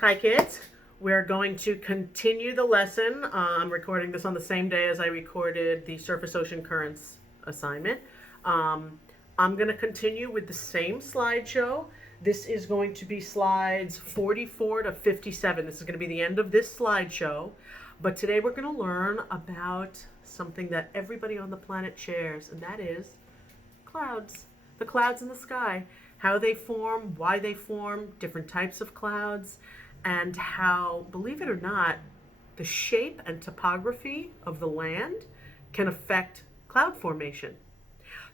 Hi kids, we're going to continue the lesson. I'm recording this on the same day as I recorded the surface ocean currents assignment. I'm going to continue with the same slideshow. This is going to be slides 44 to 57. This is going to be the end of this slideshow. But today we're going to learn about something that everybody on the planet shares, and that is clouds. The clouds in the sky, how they form, why they form, different types of clouds, and how, believe it or not, the shape and topography of the land can affect cloud formation.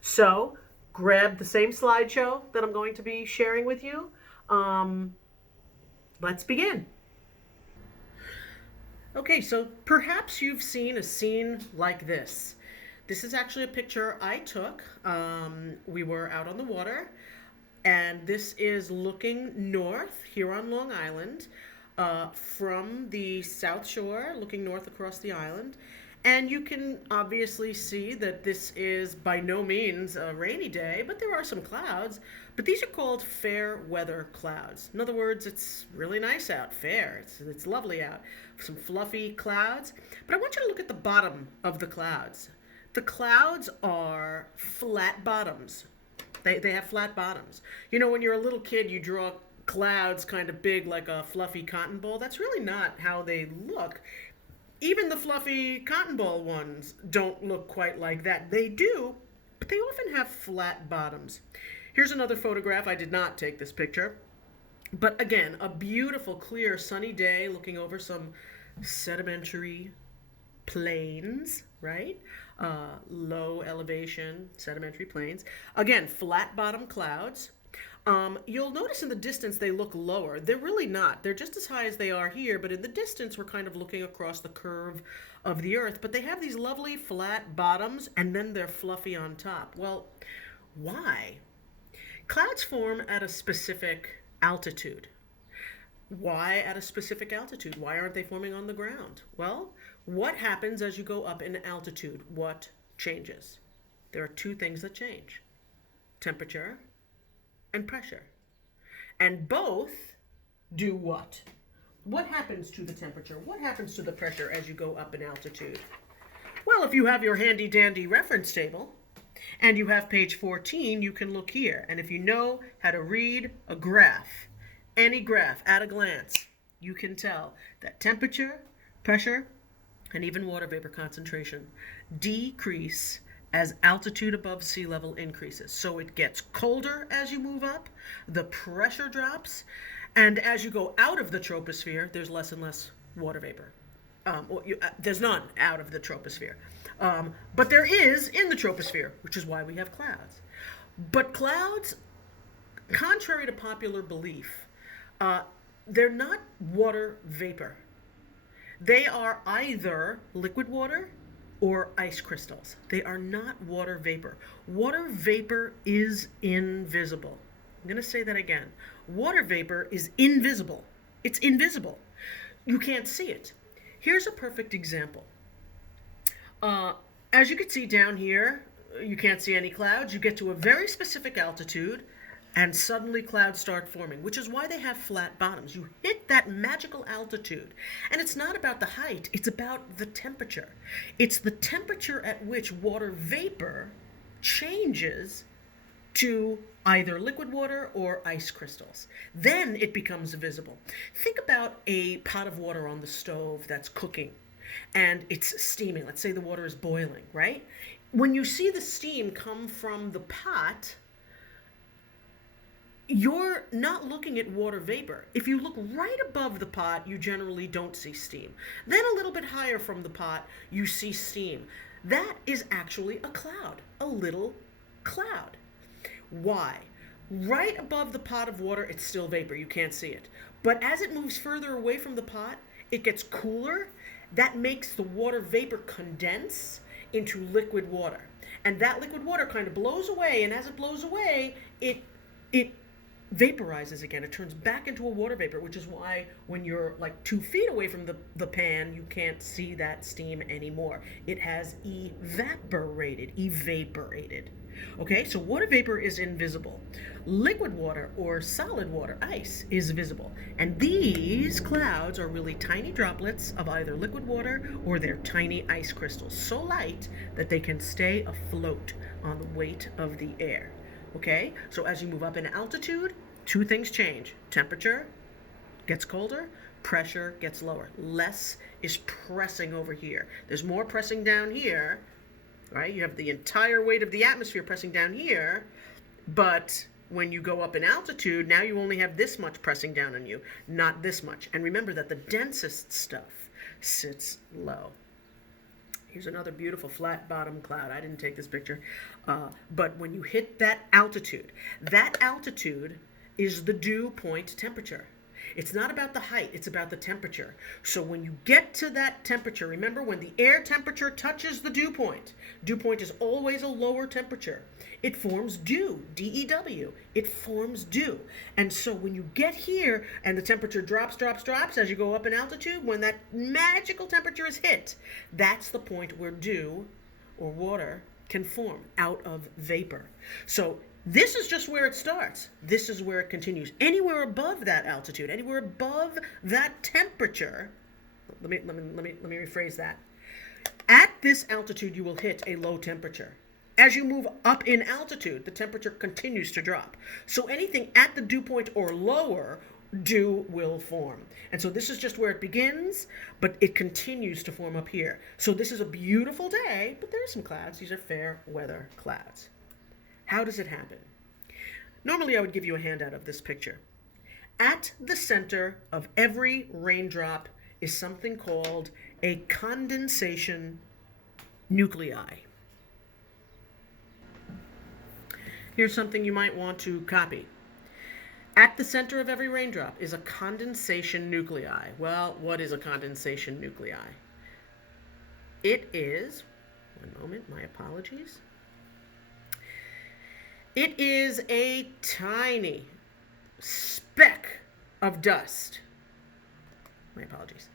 So grab the same slideshow that I'm going to be sharing with you. Let's begin. Okay, so perhaps you've seen a scene like this. This is actually a picture I took. We were out on the water, and this is looking north here on Long Island from the South Shore, looking north across the island. And you can obviously see that this is by no means a rainy day, but there are some clouds. But these are called fair weather clouds. In other words, it's really nice out, fair. It's lovely out. Some fluffy clouds. But I want you to look at the bottom of the clouds. The clouds are flat bottoms. They have flat bottoms. You know, when you're a little kid, you draw clouds kind of big like a fluffy cotton ball. That's really not how they look. Even the fluffy cotton ball ones don't look quite like that. They do, but they often have flat bottoms. Here's another photograph. I did not take this picture. But again, a beautiful, clear, sunny day looking over some sedimentary plains, right? Low elevation sedimentary plains. Again, flat bottom clouds. You'll notice in the distance they look lower. They're really not. They're just as high as they are here, but in the distance we're kind of looking across the curve of the earth. But they have these lovely flat bottoms, and then they're fluffy on top. Well, why? Clouds form at a specific altitude. Why at a specific altitude? Why aren't they forming on the ground? Well, what happens as you go up in altitude? What changes? There are two things that change: temperature and pressure. And both do what? What happens to the temperature? What happens to the pressure as you go up in altitude? Well, if you have your handy dandy reference table and you have page 14, you can look here. And if you know how to read a graph, any graph at a glance, you can tell that temperature, pressure, and even water vapor concentration decrease as altitude above sea level increases. So it gets colder as you move up, the pressure drops, and as you go out of the troposphere, there's less and less water vapor. There's none out of the troposphere. But there is in the troposphere, which is why we have clouds. But clouds, contrary to popular belief, they're not water vapor. They are either liquid water or ice crystals. They are not water vapor. Water vapor is invisible. I'm going to say that again. Water vapor is invisible. It's invisible. You can't see it. Here's a perfect example. As you can see down here, you can't see any clouds. You get to a very specific altitude, and suddenly clouds start forming, which is why they have flat bottoms. You hit that magical altitude. And it's not about the height, it's about the temperature. It's the temperature at which water vapor changes to either liquid water or ice crystals. Then it becomes visible. Think about a pot of water on the stove that's cooking and it's steaming. Let's say the water is boiling, right? When you see the steam come from the pot, you're not looking at water vapor. If you look right above the pot, you generally don't see steam. Then a little bit higher from the pot, you see steam. That is actually a cloud, a little cloud. Why? Right above the pot of water, it's still vapor. You can't see it. But as it moves further away from the pot, it gets cooler. That makes the water vapor condense into liquid water. And that liquid water kind of blows away, and as it blows away, it vaporizes again. It turns back into a water vapor, which is why when you're like 2 feet away from the pan, you can't see that steam anymore. It has evaporated. Okay, so water vapor is invisible. Liquid water or solid water, ice, is visible. And these clouds are really tiny droplets of either liquid water or they're tiny ice crystals, so light that they can stay afloat on the weight of the air. Okay, so as you move up in altitude, two things change. Temperature gets colder, pressure gets lower. Less is pressing over here. There's more pressing down here, right? You have the entire weight of the atmosphere pressing down here, but when you go up in altitude, now you only have this much pressing down on you, not this much. And remember that the densest stuff sits low. Here's another beautiful flat bottom cloud. I didn't take this picture. But when you hit that altitude is the dew point temperature. It's not about the height, it's about the temperature. So when you get to that temperature, remember when the air temperature touches the dew point is always a lower temperature. It forms dew, D-E-W. It forms dew. And so when you get here and the temperature drops as you go up in altitude, when that magical temperature is hit, that's the point where dew or water can form out of vapor. So this is just where it starts. This is where it continues. Anywhere above that altitude, anywhere above that temperature, let me rephrase that. At this altitude, you will hit a low temperature. As you move up in altitude, the temperature continues to drop. So anything at the dew point or lower, dew will form. And so this is just where it begins, but it continues to form up here. So this is a beautiful day, but there are some clouds. These are fair weather clouds. How does it happen? Normally I would give you a handout of this picture. At the center of every raindrop is something called a condensation nuclei. Here's something you might want to copy. At the center of every raindrop is a condensation nuclei. Well, what is a condensation nuclei? It is, one moment, my apologies. It is a tiny speck of dust. My apologies.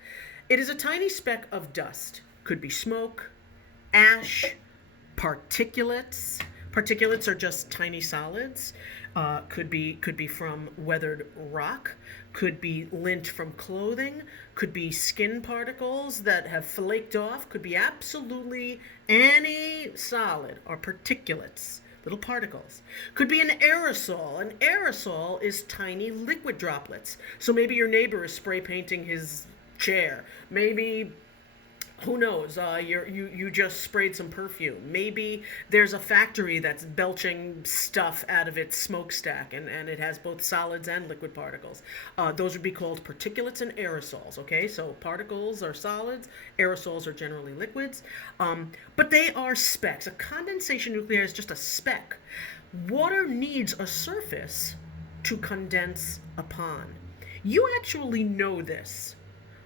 It is a tiny speck of dust. Could be smoke, ash, particulates. Particulates are just tiny solids. Could be from weathered rock. Could be lint from clothing. Could be skin particles that have flaked off. Could be absolutely any solid or particulates. Little particles. Could be an aerosol. An aerosol is tiny liquid droplets. So maybe your neighbor is spray painting his chair. Maybe, who knows, you just sprayed some perfume. Maybe there's a factory that's belching stuff out of its smokestack and it has both solids and liquid particles. Those would be called particulates and aerosols, okay? So particles are solids, aerosols are generally liquids, but they are specks. A condensation nuclei is just a speck. Water needs a surface to condense upon. You actually know this.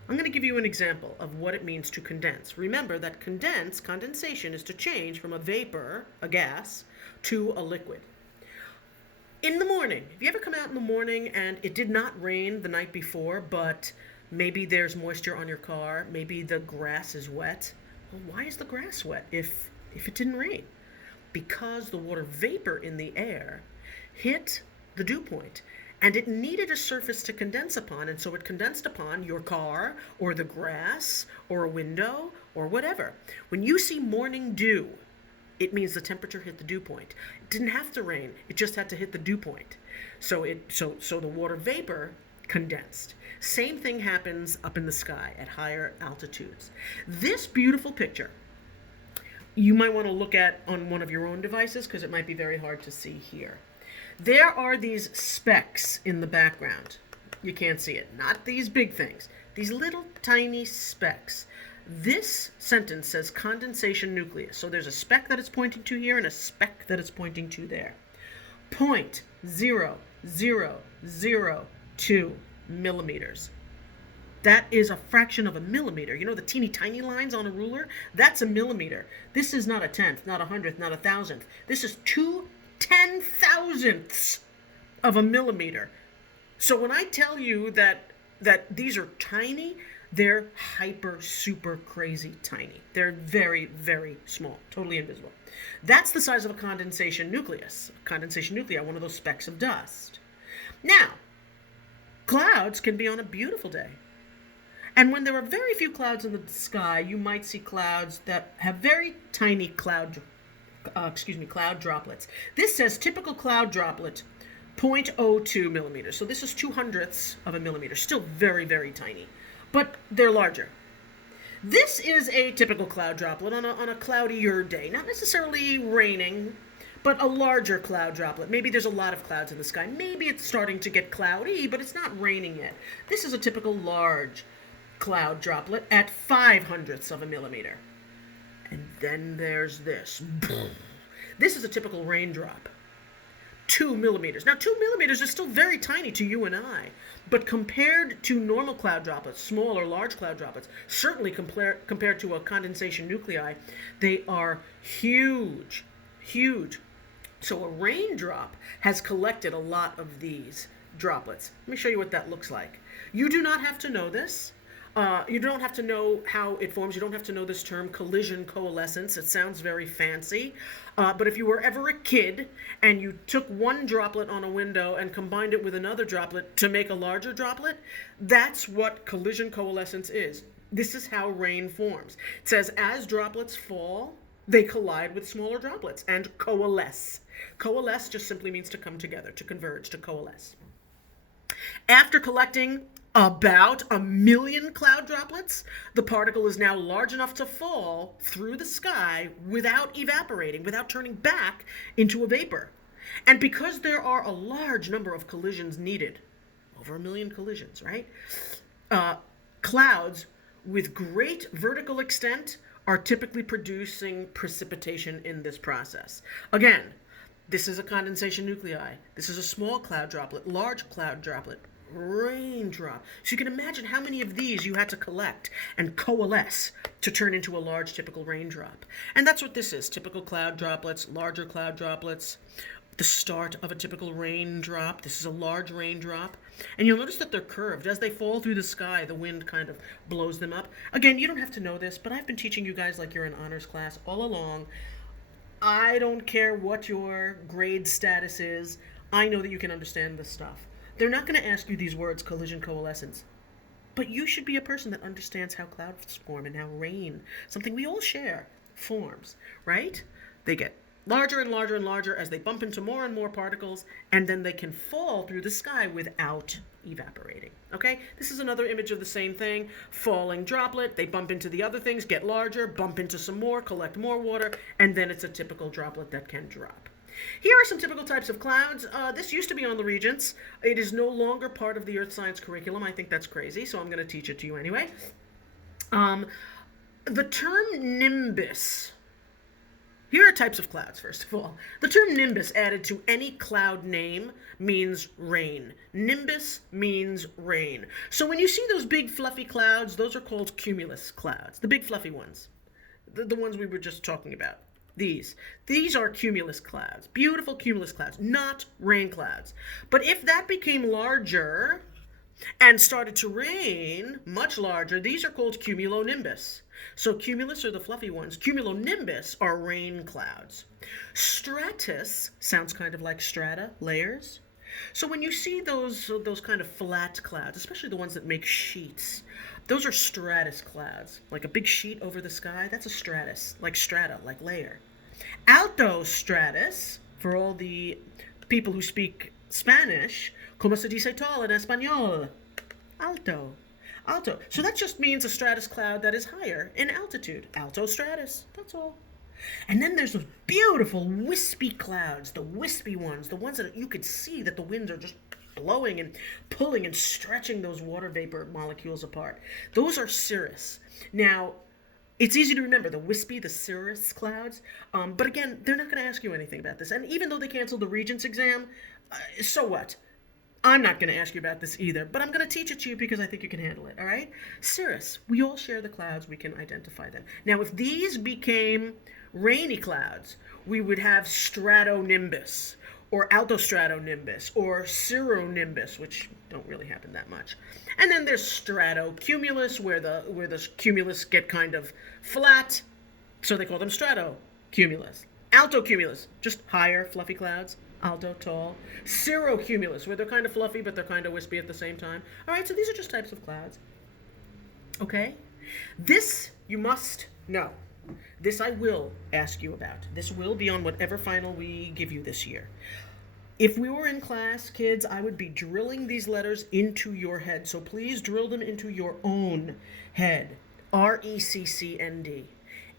I'm going to give you an example of what it means to condense. Remember that condensation, is to change from a vapor, a gas, to a liquid. In the morning, have you ever come out in the morning and it did not rain the night before, but maybe there's moisture on your car, maybe the grass is wet? Well, why is the grass wet if it didn't rain? Because the water vapor in the air hit the dew point. And it needed a surface to condense upon, and so it condensed upon your car, or the grass, or a window, or whatever. When you see morning dew, it means the temperature hit the dew point. It didn't have to rain, it just had to hit the dew point. So the water vapor condensed. Same thing happens up in the sky at higher altitudes. This beautiful picture, you might want to look at on one of your own devices because it might be very hard to see here. There are these specks in the background. You can't see it. Not these big things. These little tiny specks. This sentence says condensation nucleus. So there's a speck that it's pointing to here and a speck that it's pointing to there. 0.0002 millimeters. That is a fraction of a millimeter. You know the teeny tiny lines on a ruler? That's a millimeter. This is not a tenth, not a hundredth, not a thousandth. This is 2/10,000ths of a millimeter. So when I tell you that these are tiny, They're hyper, super crazy tiny. They're very, very small, totally invisible. That's the size of a condensation nucleus. Condensation nuclei, one of those specks of dust. Now, clouds can be on a beautiful day. And when there are very few clouds in the sky, you might see clouds that have very tiny cloud droplets. This says typical cloud droplet, 0.02 millimeters. So this is 2/100ths of a millimeter. Still very, very tiny, but they're larger. This is a typical cloud droplet on a cloudier day. Not necessarily raining, but a larger cloud droplet. Maybe there's a lot of clouds in the sky. Maybe it's starting to get cloudy, but it's not raining yet. This is a typical large cloud droplet at 5/100ths of a millimeter. And then there's this. This is a typical raindrop. 2 millimeters. Now, 2 millimeters is still very tiny to you and I, but compared to normal cloud droplets, small or large cloud droplets, certainly compared to a condensation nuclei, they are huge, huge. So a raindrop has collected a lot of these droplets. Let me show you what that looks like. You do not have to know this. You don't have to know how it forms. You don't have to know this term, collision coalescence. It sounds very fancy. But if you were ever a kid and you took one droplet on a window and combined it with another droplet to make a larger droplet, that's what collision coalescence is. This is how rain forms. It says as droplets fall, they collide with smaller droplets and coalesce. Coalesce just simply means to come together, to converge, to coalesce. After collecting about 1,000,000 cloud droplets, the particle is now large enough to fall through the sky without evaporating, without turning back into a vapor. And because there are a large number of collisions needed, over 1,000,000 collisions, right? Clouds with great vertical extent are typically producing precipitation in this process. Again, this is a condensation nuclei. This is a small cloud droplet, large cloud droplet, raindrop. So you can imagine how many of these you had to collect and coalesce to turn into a large typical raindrop. And that's what this is, typical cloud droplets, larger cloud droplets, the start of a typical raindrop. This is a large raindrop. And you'll notice that they're curved. As they fall through the sky, the wind kind of blows them up. Again, you don't have to know this, but I've been teaching you guys like you're in honors class all along. I don't care what your grade status is. I know that you can understand this stuff. They're not going to ask you these words, collision coalescence. But you should be a person that understands how clouds form and how rain, something we all share, forms, right? They get larger and larger and larger as they bump into more and more particles, and then they can fall through the sky without evaporating. Okay? This is another image of the same thing. Falling droplet, they bump into the other things, get larger, bump into some more, collect more water, and then it's a typical droplet that can drop. Here are some typical types of clouds. This used to be on the Regents. It is no longer part of the earth science curriculum. I think that's crazy, so I'm going to teach it to you anyway. The term nimbus. Here are types of clouds, first of all. The term nimbus added to any cloud name means rain. Nimbus means rain. So when you see those big fluffy clouds, those are called cumulus clouds, the big fluffy ones, the ones we were just talking about. These are cumulus clouds, beautiful cumulus clouds, not rain clouds. But if that became larger and started to rain, much larger, these are called cumulonimbus. So cumulus are the fluffy ones. Cumulonimbus are rain clouds. Stratus sounds kind of like strata, layers. So when you see those kind of flat clouds, especially the ones that make sheets, those are stratus clouds. Like a big sheet over the sky, that's a stratus, like strata, like layer. Altostratus, for all the people who speak Spanish, como se dice tal en español? Alto. Alto. So that just means a stratus cloud that is higher in altitude. Altostratus, that's all. And then there's those beautiful wispy clouds, the wispy ones, the ones that you could see that the winds are just blowing and pulling and stretching those water vapor molecules apart. Those are cirrus. Now, it's easy to remember, the wispy, the cirrus clouds, but again, they're not going to ask you anything about this. And even though they canceled the Regents exam, so what? I'm not going to ask you about this either, but I'm going to teach it to you because I think you can handle it, all right? Cirrus, we all share the clouds, we can identify them. Now, if these became rainy clouds, we would have stratonimbus, or altostratonimbus, or cirronimbus, which don't really happen that much. And then there's stratocumulus, where the cumulus get kind of flat, so they call them stratocumulus. Altocumulus, just higher, fluffy clouds. Alto, tall. Cirrocumulus, where they're kind of fluffy, but they're kind of wispy at the same time. All right, so these are just types of clouds. Okay? This you must know. This I will ask you about. This will be on whatever final we give you this year. If we were in class, kids, I would be drilling these letters into your head. So please drill them into your own head. RECCND.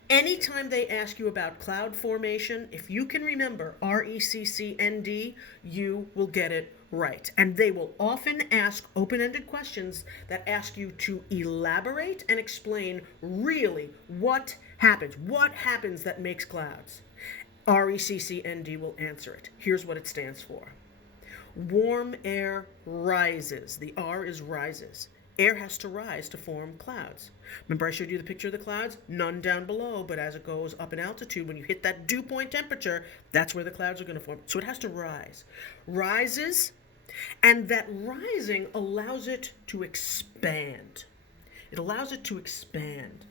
Anytime they ask you about cloud formation, if you can remember RECCND, you will get it right. And they will often ask open-ended questions that ask you to elaborate and explain really what happens. What happens that makes clouds? RECCND will answer it. Here's what it stands for. Warm air rises. The R is rises. Air has to rise to form clouds. Remember I showed you the picture of the clouds? None down below, but as it goes up in altitude, when you hit that dew point temperature, that's where the clouds are going to form. So it has to rise. Rises, and that rising allows it to expand. It allows it to expand.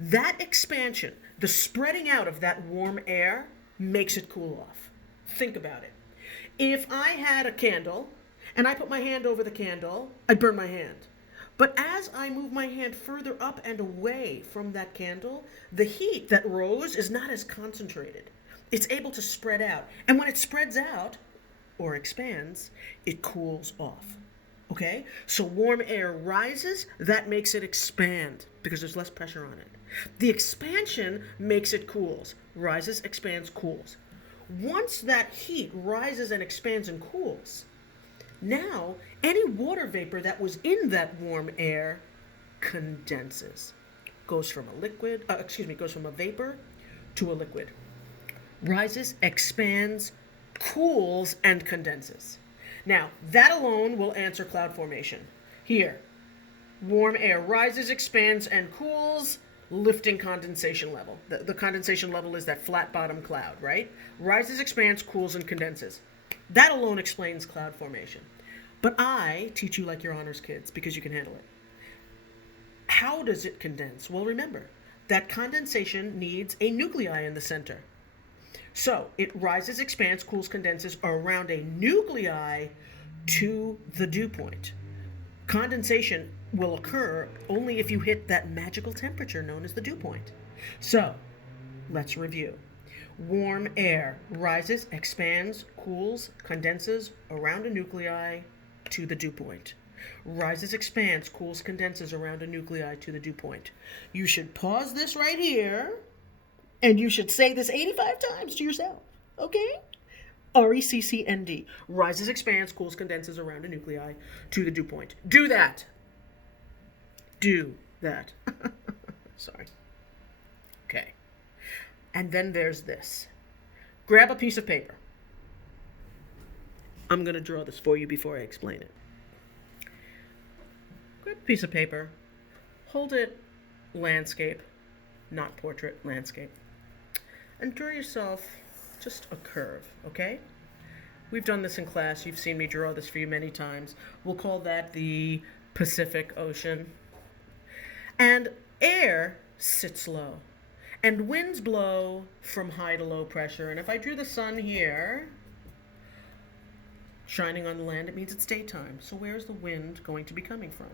That expansion, the spreading out of that warm air, makes it cool off. Think about it. If I had a candle, and I put my hand over the candle, I'd burn my hand. But as I move my hand further up and away from that candle, the heat that rose is not as concentrated. It's able to spread out. And when it spreads out, or expands, it cools off. Okay? So warm air rises, that makes it expand, because there's less pressure on it. The expansion makes it cools. Rises, expands, cools. Once that heat rises and expands and cools, now, any water vapor that was in that warm air condenses. Goes from a vapor to a liquid. Rises, expands, cools, and condenses. Now, that alone will answer cloud formation. Here, warm air rises, expands, and cools, lifting condensation level. The condensation level is that flat bottom cloud, right? Rises, expands, cools, and condenses. That alone explains cloud formation. But I teach you like your honors kids because you can handle it. How does it condense? Well, remember, that condensation needs a nuclei in the center. So it rises, expands, cools, condenses around a nuclei to the dew point. Condensation will occur only if you hit that magical temperature known as the dew point. So let's review. Warm air rises, expands, cools, condenses around a nuclei to the dew point. Rises, expands, cools, condenses around a nuclei to the dew point. You should pause this right here, and you should say this 85 times to yourself, okay? RECCND. Rises, expands, cools, condenses around a nuclei to the dew point. Do that. Do that. Sorry. Okay. And then there's this. Grab a piece of paper. I'm going to draw this for you before I explain it. Grab a piece of paper. Hold it landscape, not portrait, landscape. And draw yourself just a curve, okay? We've done this in class. You've seen me draw this for you many times. We'll call that the Pacific Ocean. And air sits low. And winds blow from high to low pressure. And if I drew the sun here, shining on the land, it means it's daytime. So where's the wind going to be coming from?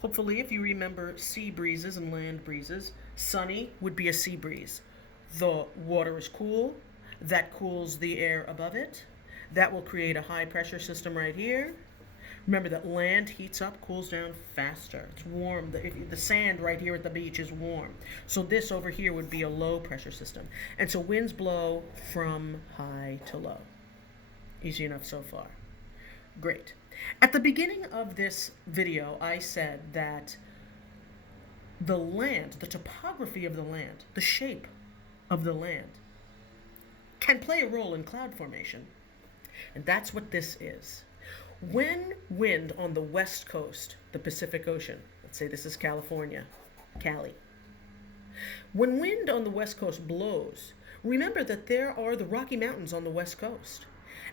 Hopefully, if you remember sea breezes and land breezes, sunny would be a sea breeze. The water is cool. That cools the air above it. That will create a high pressure system right here. Remember that land heats up, cools down faster. It's warm. The sand right here at the beach is warm. So this over here would be a low pressure system. And so winds blow from high to low. Easy enough so far. Great. At the beginning of this video, I said that the land, the topography of the land, the shape of the land, can play a role in cloud formation. And that's what this is. When wind on the west coast, the Pacific Ocean, let's say this is California, Cali. When wind on the west coast blows, remember that there are the Rocky Mountains on the west coast.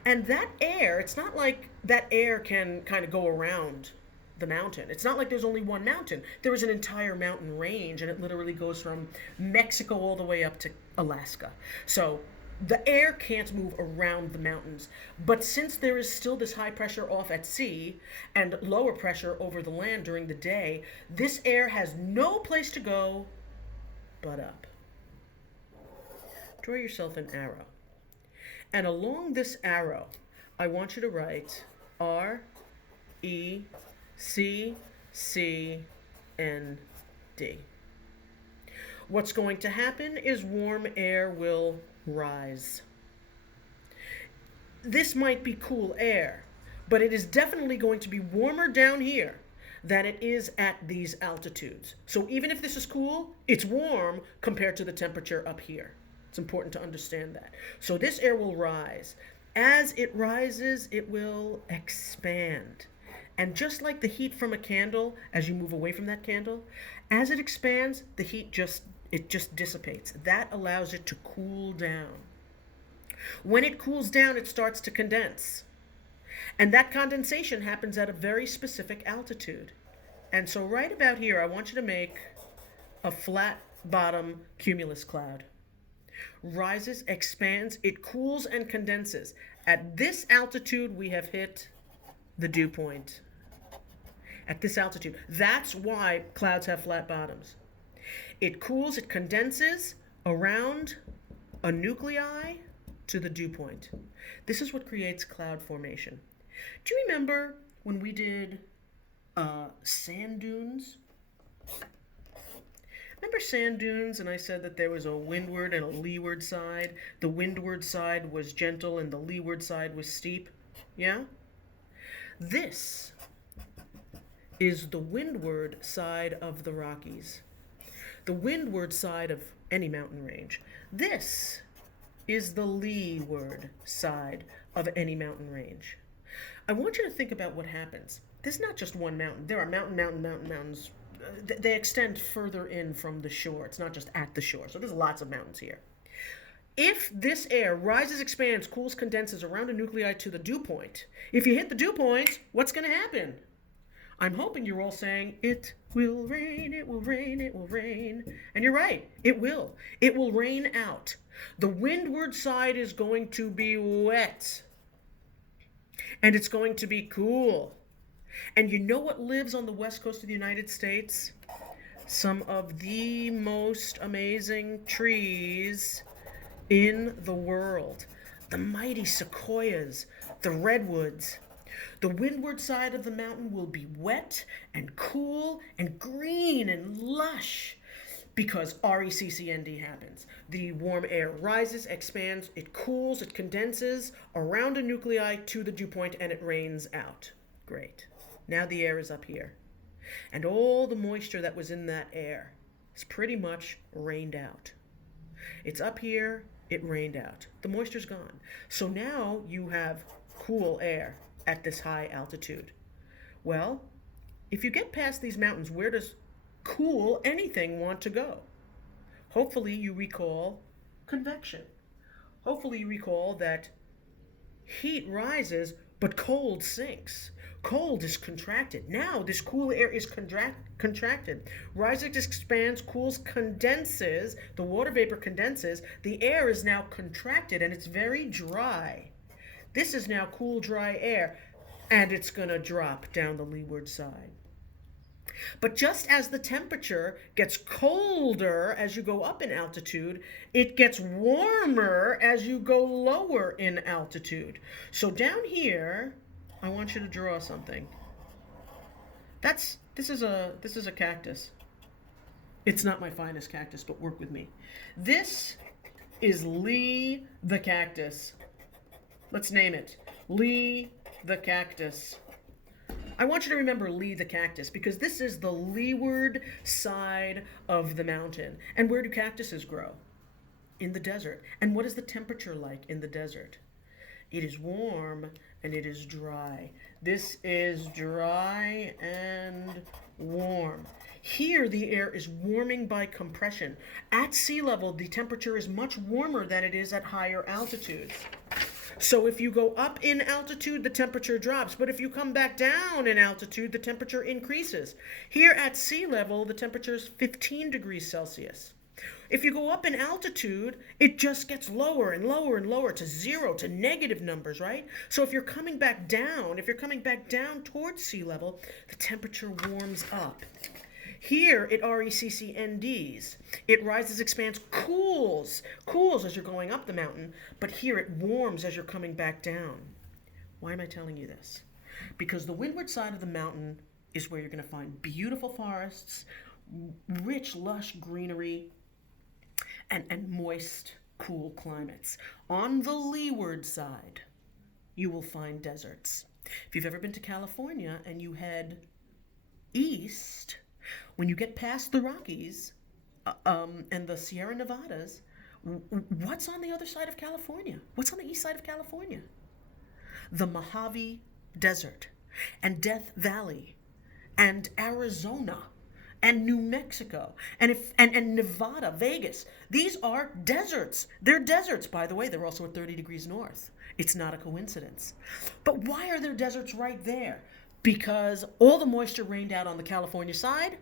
And that air, it's not like that air can kind of go around the mountain. It's not like there's only one mountain. There is an entire mountain range, and it literally goes from Mexico all the way up to Alaska. So the air can't move around the mountains. But since there is still this high pressure off at sea and lower pressure over the land during the day, this air has no place to go but up. Draw yourself an arrow. And along this arrow, I want you to write RECCND. What's going to happen is warm air will rise. This might be cool air, but it is definitely going to be warmer down here than it is at these altitudes. So even if this is cool, it's warm compared to the temperature up here. It's important to understand that. So this air will rise. As it rises, it will expand. And just like the heat from a candle, as you move away from that candle, as it expands, the heat just dissipates. That allows it to cool down. When it cools down, it starts to condense. And that condensation happens at a very specific altitude. And so right about here, I want you to make a flat bottom cumulus cloud. Rises, expands, it cools and condenses. At this altitude, we have hit the dew point. At this altitude. That's why clouds have flat bottoms. It cools, it condenses around a nuclei to the dew point. This is what creates cloud formation. Do you remember when we did sand dunes? Remember sand dunes, and I said that there was a windward and a leeward side? The windward side was gentle and the leeward side was steep. Yeah? This is the windward side of the Rockies. The windward side of any mountain range. This is the leeward side of any mountain range. I want you to think about what happens. There's not just one mountain. There are mountains. They extend further in from the shore. It's not just at the shore. So there's lots of mountains here. If this air rises, expands, cools, condenses around a nuclei to the dew point, if you hit the dew point, what's going to happen? I'm hoping you're all saying, it will rain, it will rain, it will rain. And you're right, it will. It will rain out. The windward side is going to be wet. And it's going to be cool. And you know what lives on the west coast of the United States? Some of the most amazing trees in the world. The mighty sequoias, the redwoods. The windward side of the mountain will be wet and cool and green and lush because RECCND happens. The warm air rises, expands, it cools, it condenses around a nuclei to the dew point, and it rains out. Great. Now the air is up here. And all the moisture that was in that air is pretty much rained out. It's up here, it rained out. The moisture's gone. So now you have cool air at this high altitude. Well, if you get past these mountains, where does cool anything want to go? Hopefully you recall convection. Hopefully you recall that heat rises, but cold sinks. Cold is contracted. Now this cool air is contracted. Rises, expands, cools, condenses. The water vapor condenses. The air is now contracted and it's very dry. This is now cool, dry air, and it's going to drop down the leeward side. But just as the temperature gets colder as you go up in altitude, it gets warmer as you go lower in altitude. So down here, I want you to draw something. This is a cactus. It's not my finest cactus, but work with me. This is Lee the cactus. Let's name it. Lee the cactus. I want you to remember Lee the cactus because this is the leeward side of the mountain. And where do cactuses grow? In the desert. And what is the temperature like in the desert? It is warm and it is dry. This is dry and warm. Here, the air is warming by compression. At sea level, the temperature is much warmer than it is at higher altitudes. So if you go up in altitude, the temperature drops. But if you come back down in altitude, the temperature increases. Here at sea level, the temperature is 15 degrees Celsius. If you go up in altitude, it just gets lower and lower and lower to zero, to negative numbers, right? So if you're coming back down towards sea level, the temperature warms up. Here at RECCNDs, it rises, expands, cools as you're going up the mountain, but here it warms as you're coming back down. Why am I telling you this? Because the windward side of the mountain is where you're going to find beautiful forests, rich, lush greenery, and moist, cool climates. On the leeward side, you will find deserts. If you've ever been to California and you head east, when you get past the Rockies and the Sierra Nevadas, what's on the other side of California? What's on the east side of California? The Mojave Desert and Death Valley and Arizona and New Mexico and Nevada, Vegas. These are deserts. They're deserts, by the way. They're also at 30 degrees north. It's not a coincidence. But why are there deserts right there? Because all the moisture rained out on the California side,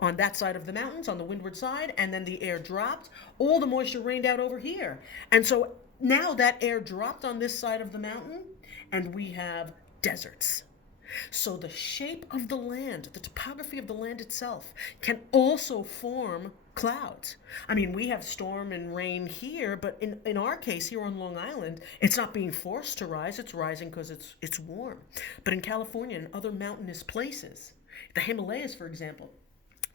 on that side of the mountains, on the windward side, and then the air dropped. All the moisture rained out over here. And so now that air dropped on this side of the mountain, and we have deserts. So the shape of the land, the topography of the land itself, can also form clouds. I mean, we have storm and rain here, but in our case here on Long Island, it's not being forced to rise, it's rising because it's warm. But in California and other mountainous places, the Himalayas, for example,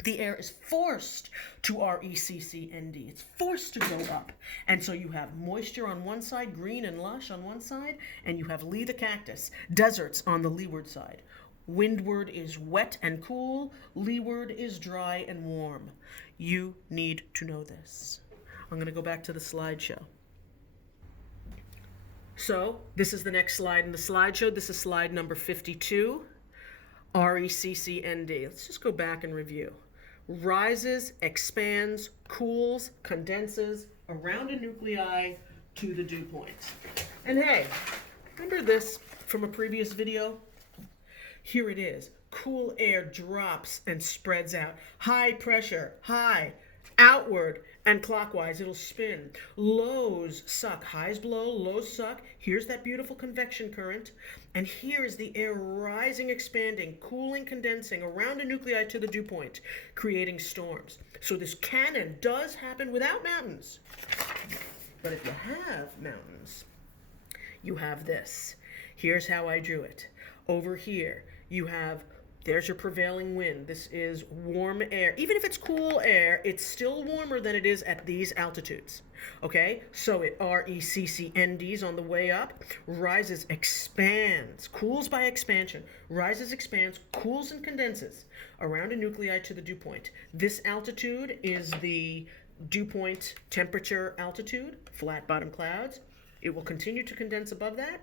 the air is forced to RECCND. It's forced to go up. And so you have moisture on one side, green and lush on one side, and you have Lee the cactus, deserts on the leeward side. Windward is wet and cool, leeward is dry and warm. You need to know this. I'm going to go back to the slideshow. So this is the next slide in the slideshow. This is slide number 52, RECCND. Let's just go back and review. Rises, expands, cools, condenses around a nuclei to the dew point. And hey, remember this from a previous video? Here it is. Cool air drops and spreads out. High pressure, high, outward and clockwise, it'll spin. Lows suck, highs blow, lows suck. Here's that beautiful convection current. And here is the air rising, expanding, cooling, condensing around a nuclei to the dew point, creating storms. So this can and does happen without mountains. But if you have mountains, you have this. Here's how I drew it. Over here, you have, there's your prevailing wind. This is warm air. Even if it's cool air, it's still warmer than it is at these altitudes. Okay, so it RECCNDs on the way up, rises, expands, cools by expansion, rises, expands, cools and condenses around a nuclei to the dew point. This altitude is the dew point temperature altitude, flat bottom clouds. It will continue to condense above that.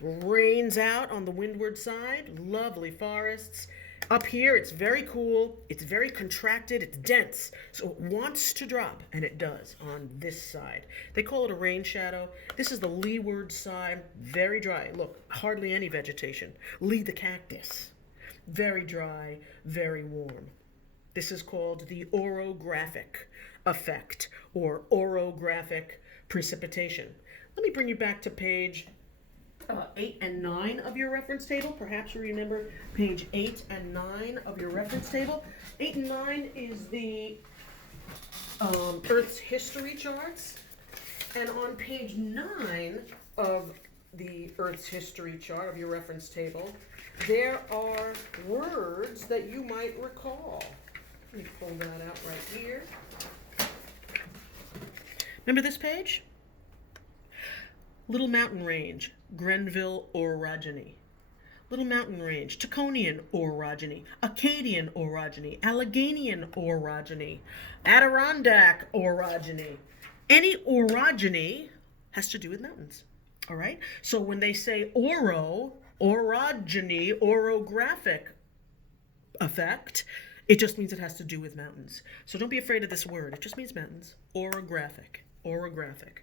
Rains out on the windward side, lovely forests. Up here, it's very cool, it's very contracted, it's dense, so it wants to drop, and it does on this side. They call it a rain shadow. This is the leeward side, very dry. Look, hardly any vegetation. Lee the cactus, very dry, very warm. This is called the orographic effect, or orographic precipitation. Let me bring you back to page 8 and 9 of your reference table. Perhaps you remember page 8 and 9 of your reference table. 8 and 9 is the Earth's history charts. And on page 9 of the Earth's history chart of your reference table, there are words that you might recall. Let me pull that out right here. Remember this page? Little Mountain Range, Grenville orogeny. Little Mountain Range, Taconian orogeny, Acadian orogeny, Alleghanian orogeny, Adirondack orogeny. Any orogeny has to do with mountains, all right? So when they say orogeny, orographic effect, it just means it has to do with mountains. So don't be afraid of this word. It just means mountains. Orographic, orographic.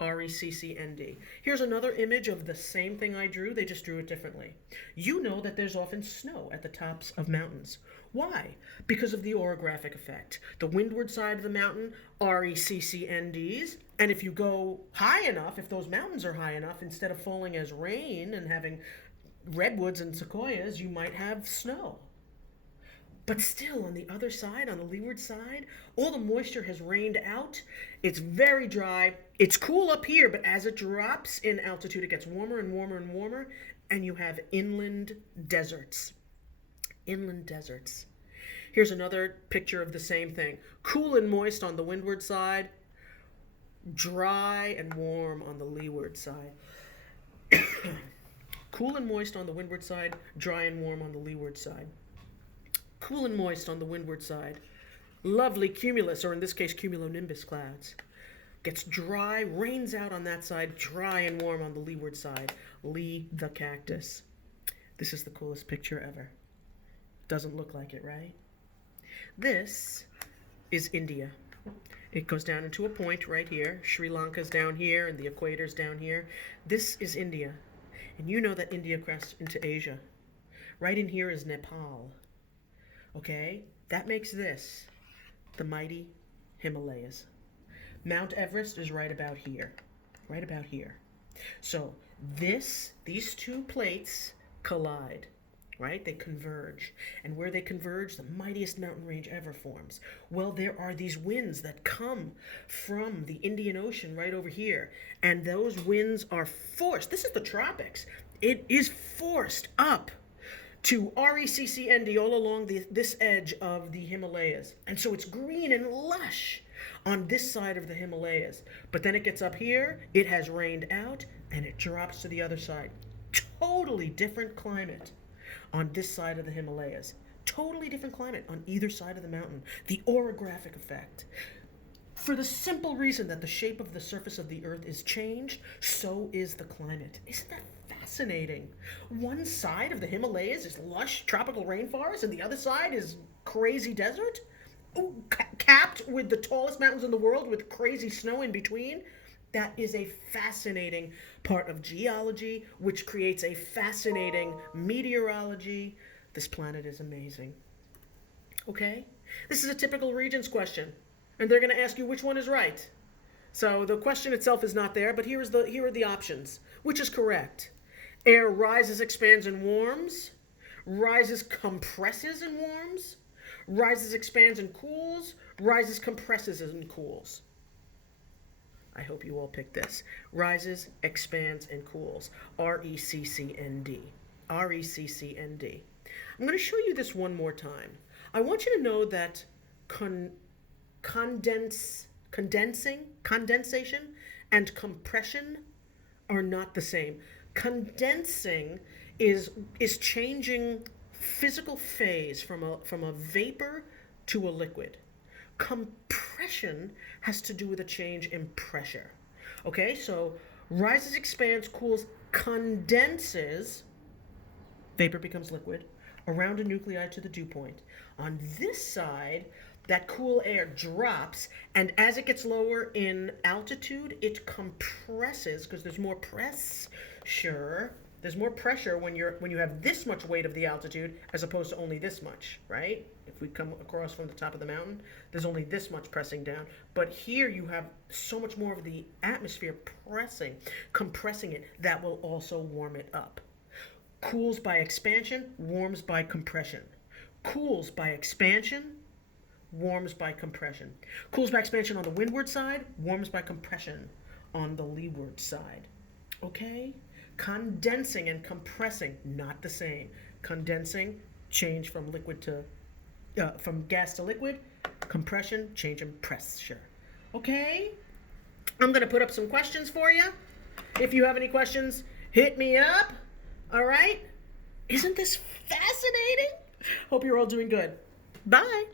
RECCND. Here's another image of the same thing I drew, they just drew it differently. You know that there's often snow at the tops of mountains. Why? Because of the orographic effect. The windward side of the mountain, RECCNDs, and if you go high enough, if those mountains are high enough, instead of falling as rain and having redwoods and sequoias, you might have snow. But still, on the other side, on the leeward side, all the moisture has rained out. It's very dry. It's cool up here, but as it drops in altitude, it gets warmer and warmer and warmer, and you have inland deserts. Inland deserts. Here's another picture of the same thing. Cool and moist on the windward side, dry and warm on the leeward side. Cool and moist on the windward side, dry and warm on the leeward side. Cool and moist on the windward side. Lovely cumulus, or in this case, cumulonimbus clouds. Gets dry, rains out on that side, dry and warm on the leeward side. Lee the cactus. This is the coolest picture ever. Doesn't look like it, right? This is India. It goes down into a point right here. Sri Lanka's down here, and the equator's down here. This is India. And you know that India crosses into Asia. Right in here is Nepal. Okay, that makes this the mighty Himalayas. Mount Everest is right about here, right about here. So these two plates collide, right? They converge. And where they converge, the mightiest mountain range ever forms. Well, there are these winds that come from the Indian Ocean right over here. And those winds are forced. This is the tropics. It is forced up to RECCND all along this edge of the Himalayas. And so it's green and lush on this side of the Himalayas. But then it gets up here, it has rained out, and it drops to the other side. Totally different climate on this side of the Himalayas. Totally different climate on either side of the mountain. The orographic effect. For the simple reason that the shape of the surface of the earth is changed, so is the climate. Isn't that fascinating? One side of the Himalayas is lush tropical rainforest, and the other side is crazy desert, capped with the tallest mountains in the world with crazy snow in between. That is a fascinating part of geology, which creates a fascinating meteorology. This planet is amazing. Okay? This is a typical Regents question, and they're going to ask you which one is right. So the question itself is not there, but here are the options. Which is correct? Air rises, expands, and warms. Rises, compresses, and warms. Rises, expands, and cools. Rises, compresses, and cools. I hope you all picked this. Rises, expands, and cools. RECCND. RECCND. I'm going to show you this one more time. I want you to know that condensation and compression are not the same. Condensing is changing physical phase from a vapor to a liquid. Compression has to do with a change in pressure. Okay, so rises, expands, cools, condenses, vapor becomes liquid, around a nuclei to the dew point. On this side, that cool air drops, and as it gets lower in altitude, it compresses because there's more pressure. There's more pressure when you have this much weight of the altitude as opposed to only this much, right? If we come across from the top of the mountain, there's only this much pressing down. But here you have so much more of the atmosphere compressing it, that will also warm it up. Cools by expansion, warms by compression. Cools by expansion, warms by compression. Cools by expansion on the windward side, warms by compression on the leeward side. Okay? Condensing and compressing, not the same. Condensing, change from from gas to liquid. Compression, change in pressure. Okay? I'm going to put up some questions for you. If you have any questions, hit me up. All right? Isn't this fascinating? Hope you're all doing good. Bye.